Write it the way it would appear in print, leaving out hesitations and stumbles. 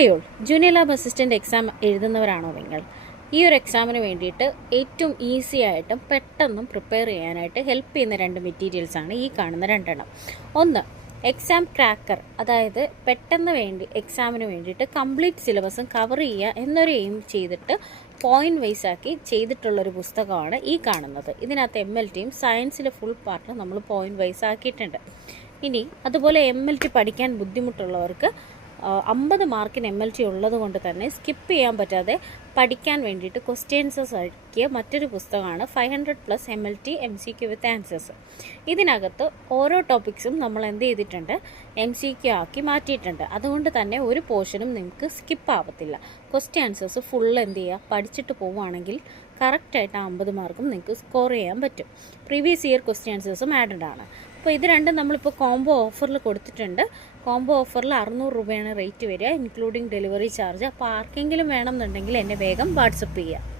Hi all, junior lab assistant exam എഴുതുന്നവരാണോ നിങ്ങൾ? ഈ ഒരു എക്സാമിന് വേണ്ടിയിട്ട് ഏറ്റവും ഈസി ആയിട്ടും പെട്ടെന്നും പ്രിപ്പയർ ചെയ്യാനായിട്ട് ഹെൽപ്പ് ചെയ്യുന്ന രണ്ട് മെറ്റീരിയൽസാണ് ഈ കാണുന്ന രണ്ടെണ്ണം. ഒന്ന്, എക്സാം ക്രാക്കർ, അതായത് പെട്ടെന്ന് എക്സാമിന് വേണ്ടിയിട്ട് കംപ്ലീറ്റ് സിലബസും കവർ ചെയ്യുക എന്നൊരു എയിം ചെയ്തിട്ട് പോയിന്റ് വൈസ് ആക്കി ചെയ്തിട്ടുള്ളൊരു പുസ്തകമാണ് ഈ കാണുന്നത്. ഇതിനകത്ത് MLTയും സയൻസിലെ ഫുൾ പാർട്ട് നമ്മൾ പോയിന്റ് വൈസ് ആക്കിയിട്ടുണ്ട്. ഇനി അതുപോലെ MLT പഠിക്കാൻ ബുദ്ധിമുട്ടുള്ളവർക്ക് 50 മാർക്കിന് MLT ഉള്ളത് കൊണ്ട് തന്നെ സ്കിപ്പ് ചെയ്യാൻ പറ്റാതെ പഠിക്കാൻ വേണ്ടിയിട്ട് ക്വസ്റ്റ്യൻസസ് ആക്കിയ മറ്റൊരു പുസ്തകമാണ് 500+ MLT MCQ വിത്ത് ആൻസേഴ്സ്. ഇതിനകത്ത് ഓരോ ടോപ്പിക്സും നമ്മൾ എന്ത് ചെയ്തിട്ടുണ്ട്, MCQ ആക്കി മാറ്റിയിട്ടുണ്ട്. അതുകൊണ്ട് തന്നെ ഒരു പോർഷനും നിങ്ങൾക്ക് സ്കിപ്പ് ആവത്തില്ല. ക്വസ്റ്റ്യൻ ആൻസേഴ്സ് ഫുൾ എന്ത് ചെയ്യുക, പഠിച്ചിട്ട് പോവുകയാണെങ്കിൽ കറക്റ്റായിട്ട് 50 മാർക്കും നിങ്ങൾക്ക് സ്കോർ ചെയ്യാൻ പറ്റും. പ്രീവിയസ് ഇയർ ക്വസ്റ്റ്യൻ ആൻസേഴ്സും ആഡഡ് ആണ്. അപ്പോൾ ഇത് രണ്ടും നമ്മളിപ്പോൾ കോംബോ ഓഫറിൽ കൊടുത്തിട്ടുണ്ട്. കോംബോ ഓഫറിൽ 600 രൂപയാണ് റേറ്റ് വരിക, ഇൻക്ലൂഡിങ് ഡെലിവറി ചാർജ്. അപ്പോൾ ആർക്കെങ്കിലും വേണമെന്നുണ്ടെങ്കിൽ എന്നെ വേഗം വാട്സപ്പ് ചെയ്യുക.